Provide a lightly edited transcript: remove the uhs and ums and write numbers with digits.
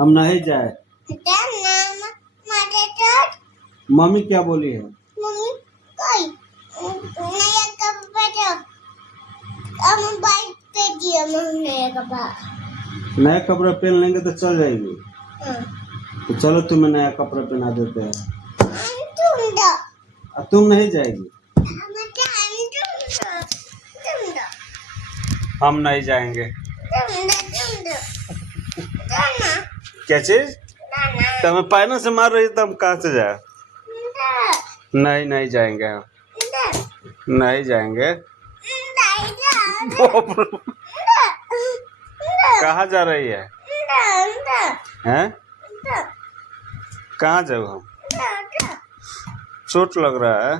हम नहीं जाए। मम्मी क्या बोली है? नए कपड़े पहन लेंगे तो चल जाएगी। तो चलो तुम्हें नया कपड़ा पहना देते हैं। तुम नहीं जाएगी। हम नहीं जाएंगे। क्या चीज? तो हमें पैनों से मार रही तो हम कहाँ से जाए? नहीं नहीं जाएंगे हम। नहीं जाएंगे। कहाँ जा रही है? हैं? कहाँ जाओ हम? चोट लग रहा है।